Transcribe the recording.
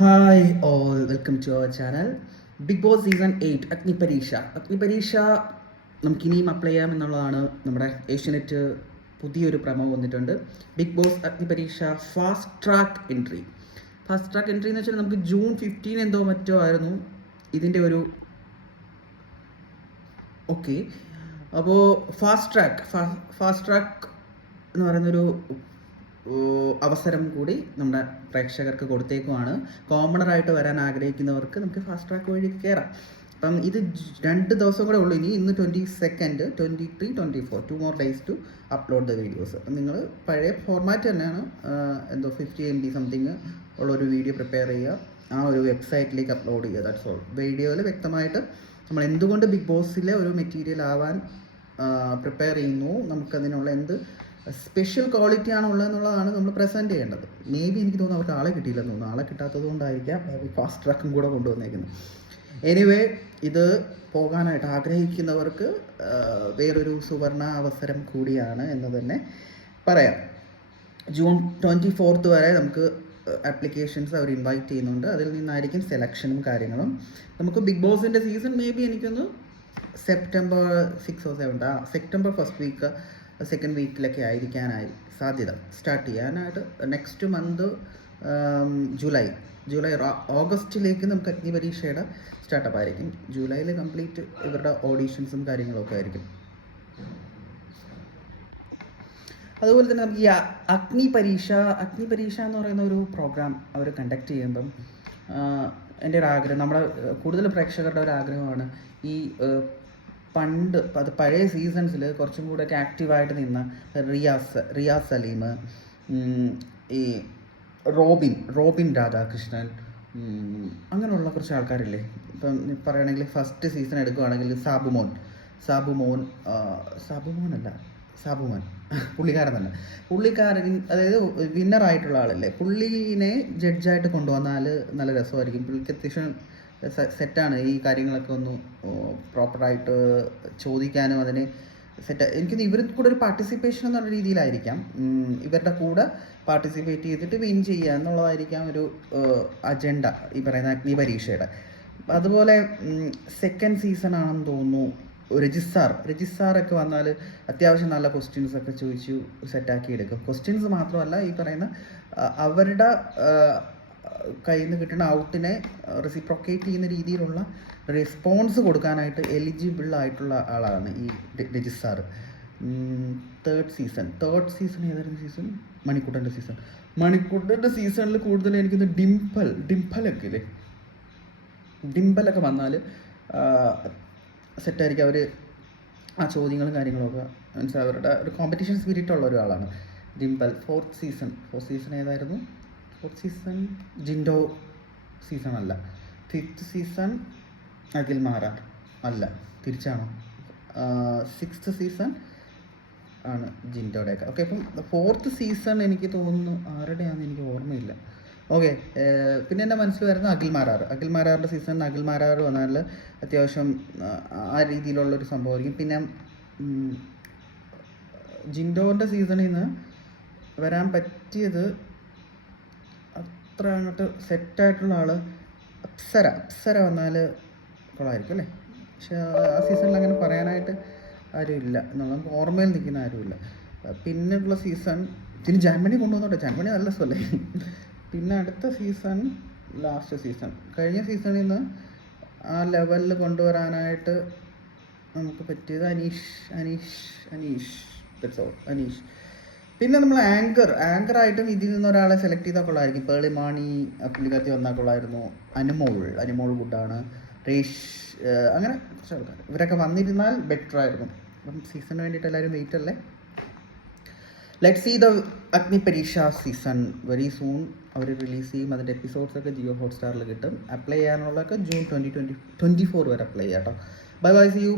Hi all, welcome to our channel. Bigg Boss season 8 Agnipareeksha നമുക്കിനിയും apply ചെയ്യാം എന്നുള്ളതാണ്. നമ്മുടെ ഏഷ്യനെറ്റ് പുതിയൊരു പ്രമോ വന്നിട്ടുണ്ട്. Bigg Boss Agnipareeksha fast track entry എന്ന് വെച്ചാൽ നമുക്ക് ജൂൺ 15 എന്തോ മറ്റോ ആയിരുന്നു ഇതിൻ്റെ ഒരു ഓക്കെ. അപ്പോൾ ഫാസ്റ്റ് ട്രാക്ക് എന്ന് പറയുന്നൊരു അവസരം കൂടി നമ്മുടെ പ്രേക്ഷകർക്ക് കൊടുത്തേക്കുമാണ്. കോമണറായിട്ട് വരാൻ ആഗ്രഹിക്കുന്നവർക്ക് നമുക്ക് ഫാസ്റ്റ് ട്രാക്ക് വഴി കയറാം. അപ്പം ഇത് 2 ദിവസം കൂടെ ഉള്ളൂ ഇന്ന് 22nd, 23, 24 2 more days to upload the videos. അപ്പം നിങ്ങൾ പഴയ ഫോർമാറ്റ് തന്നെയാണ്, എന്തോ 50 MB സംതിങ് ഉള്ളൊരു വീഡിയോ പ്രിപ്പയർ ചെയ്യുക, ആ ഒരു വെബ്സൈറ്റിലേക്ക് അപ്ലോഡ് ചെയ്യുക. That's all. വീഡിയോയിൽ വ്യക്തമായിട്ട് നമ്മൾ എന്തുകൊണ്ട് ബിഗ് ബോസിലെ ഒരു മെറ്റീരിയൽ ആവാൻ പ്രിപ്പയർ ചെയ്യുന്നു, നമുക്കതിനുള്ള എന്ത് സ്പെഷ്യൽ ക്വാളിറ്റി ആണ് ഉള്ളതെന്നുള്ളതാണ് നമ്മൾ പ്രസൻറ്റ് ചെയ്യേണ്ടത്. മേ ബി എനിക്ക് തോന്നുന്നു അവർക്ക് ആളെ കിട്ടിയില്ലെന്ന് തോന്നുന്നു. ആളെ കിട്ടാത്തത് കൊണ്ടായിരിക്കാം ഫാസ്റ്റ് ട്രാക്കും കൂടെ കൊണ്ടുവന്നേക്കുന്നത്. എനിവേ, ഇത് പോകാനായിട്ട് ആഗ്രഹിക്കുന്നവർക്ക് വേറൊരു സുവർണ അവസരം കൂടിയാണ് എന്ന് തന്നെ പറയാം. ജൂൺ 24 വരെ നമുക്ക് ആപ്ലിക്കേഷൻസ് അവർ ഇൻവൈറ്റ് ചെയ്യുന്നുണ്ട്. അതിൽ നിന്നായിരിക്കും സെലക്ഷനും കാര്യങ്ങളും. നമുക്ക് ബിഗ് ബോസിൻ്റെ സീസൺ മേ ബി എനിക്കൊന്ന് September 6 or 7 September first week second വീക്കിലൊക്കെ ആയിരിക്കാനായി സാധ്യത. സ്റ്റാർട്ട് ചെയ്യാനായിട്ട് നെക്സ്റ്റ് മന്ത് ജൂലൈ ഓഗസ്റ്റിലേക്ക് നമുക്ക് അഗ്നിപരീക്ഷയുടെ സ്റ്റാർട്ടപ്പ് ആയിരിക്കും. ജൂലൈയിൽ കംപ്ലീറ്റ് ഇവരുടെ ഓഡീഷൻസും കാര്യങ്ങളൊക്കെ ആയിരിക്കും. അതുപോലെ തന്നെ നമുക്ക് ഈ അഗ്നിപരീക്ഷ എന്ന് പറയുന്ന ഒരു പ്രോഗ്രാം അവർ കണ്ടക്ട് ചെയ്യുമ്പം എൻ്റെ ഒരു ആഗ്രഹം, നമ്മുടെ കൂടുതൽ പ്രേക്ഷകരുടെ ഒരു ആഗ്രഹമാണ് ഈ പഴയ സീസൺസിൽ കുറച്ചും കൂടെ ഒക്കെ ആക്റ്റീവായിട്ട് നിന്ന റിയാസ് സലീം, ഈ റോബിൻ രാധാകൃഷ്ണൻ, അങ്ങനെയുള്ള കുറച്ച് ആൾക്കാരില്ലേ. ഇപ്പം പറയുകയാണെങ്കിൽ ഫസ്റ്റ് സീസൺ എടുക്കുകയാണെങ്കിൽ സാബുമോൻ പുള്ളിക്കാരൻ തന്നെ. അതായത് വിന്നറായിട്ടുള്ള ആളല്ലേ, പുള്ളീനെ ജഡ്ജായിട്ട് കൊണ്ടുവന്നാൽ നല്ല രസമായിരിക്കും. പുള്ളിക്ക് അത്യാവശ്യം സെറ്റാണ് ഈ കാര്യങ്ങളൊക്കെ ഒന്ന് പ്രോപ്പറായിട്ട് ചോദിക്കാനും അതിന് സെറ്റ്. എനിക്കൊന്ന് ഇവർക്ക് കൂടെ ഒരു പാർട്ടിസിപ്പേഷൻ എന്നുള്ള രീതിയിലായിരിക്കാം, ഇവരുടെ കൂടെ പാർട്ടിസിപ്പേറ്റ് ചെയ്തിട്ട് വിൻ ചെയ്യുക എന്നുള്ളതായിരിക്കാം ഒരു അജണ്ട ഈ പറയുന്ന അഗ്നിപരീക്ഷയുടെ. അതുപോലെ സെക്കൻഡ് സീസൺ ആണെന്ന് തോന്നുന്നു രജിസാറൊക്കെ വന്നാൽ അത്യാവശ്യം നല്ല ക്വസ്റ്റ്യൻസ് ഒക്കെ ചോദിച്ചു സെറ്റാക്കി എടുക്കും. ക്വസ്റ്റ്യൻസ് മാത്രമല്ല, ഈ പറയുന്ന അവരുടെ കയ്യിൽ നിന്ന് കിട്ടുന്ന ഔട്ടിനെ റെസിപ്രോക്കേറ്റ് ചെയ്യുന്ന രീതിയിലുള്ള റെസ്പോൺസ് കൊടുക്കാനായിട്ട് എലിജിബിൾ ആയിട്ടുള്ള ആളാണ് ഈ രജിസാർ. തേർഡ് സീസൺ ഏതായിരുന്നു സീസൺ? മണിക്കൂട്ടൻ്റെ സീസണിൽ കൂടുതൽ എനിക്കൊന്ന് ഡിംപലൊക്കെ ഇല്ലേ, ഡിംപലൊക്കെ വന്നാൽ സെറ്റായിരിക്കും. അവർ ആ ചോദ്യങ്ങളും കാര്യങ്ങളൊക്കെ മനസ്സിലായി. അവരുടെ ഒരു കോമ്പറ്റീഷൻ സ്പിരിറ്റ് ഉള്ള ഒരാളാണ് ഡിംപൽ. ഫോർത്ത് സീസൺ ഏതായിരുന്നു? ഫോർത്ത് സീസൺ ജിൻഡോ സീസൺ അല്ല. ഫിഫ്ത്ത് സീസൺ അഖിൽ മാരാർ അല്ല, തിരിച്ചാണോ? സിക്സ്ത് സീസൺ ആണ് ജിൻഡോയുടെയൊക്കെ. ഓക്കെ, അപ്പം ഫോർത്ത് സീസൺ എനിക്ക് തോന്നുന്നു ആരുടെയാണെന്ന് എനിക്ക് ഓർമ്മയില്ല. ഓക്കെ, പിന്നെ എൻ്റെ മനസ്സിൽ വരുന്നത് അഖിൽ മാരാറിൻ്റെ സീസൺ. അഖിൽ മാരാർ വന്നാൽ അത്യാവശ്യം ആ രീതിയിലുള്ളൊരു സംഭവമായിരിക്കും. പിന്നെ ജിൻഡോൻ്റെ സീസണിൽ നിന്ന് വരാൻ പറ്റിയത് അത്ര അങ്ങോട്ട് സെറ്റായിട്ടുള്ള ആൾ അപ്സര വന്നാൽ കൊള്ളായിരിക്കും അല്ലേ. പക്ഷെ ആ സീസണിൽ അങ്ങനെ പറയാനായിട്ട് ആരുമില്ല എന്നുള്ള നമുക്ക് ഓർമ്മയിൽ നിൽക്കുന്ന ആരുമില്ല. പിന്നെയുള്ള സീസൺ ഇതിന് ജാൻമണി കൊണ്ടുവന്നോട്ടെ, ജാൻമണി നല്ല സ്ഥലമല്ലേ. പിന്നെ അടുത്ത സീസൺ, ലാസ്റ്റ് സീസൺ, കഴിഞ്ഞ സീസണിൽ നിന്ന് ആ ലെവലിൽ കൊണ്ടുവരാനായിട്ട് നമുക്ക് പറ്റിയത് അനീഷ്. പിന്നെ നമ്മൾ ആങ്കറായിട്ടും ഇതിൽ നിന്ന് ഒരാളെ സെലക്ട് ചെയ്താൽ കൊള്ളായിരിക്കും. പേളിമാണി പുള്ളിക്കാത്തി വന്നാൽ കൊള്ളായിരുന്നു. അനുമോൾ ഗുഡാണ്. റേഷ്, അങ്ങനെ കുറച്ച് ആൾക്കാർ, ഇവരൊക്കെ വന്നിരുന്നാൽ ബെറ്റർ ആയിരുന്നു. അപ്പം സീസണിന് വേണ്ടിയിട്ട് എല്ലാവരും വെയിറ്റ് അല്ലേ. Let's see the Agnipareeksha season very soon. അവർ റിലീസ് ചെയ്യും. അതിൻ്റെ എപ്പിസോഡ്സൊക്കെ ജിയോ ഹോട്ട്സ്റ്റാറിൽ കിട്ടും. അപ്ലൈ ചെയ്യാനുള്ളതൊക്കെ ജൂൺ 2024 വരെ അപ്ലൈ ചെയ്യാം കേട്ടോ. Bye, see U.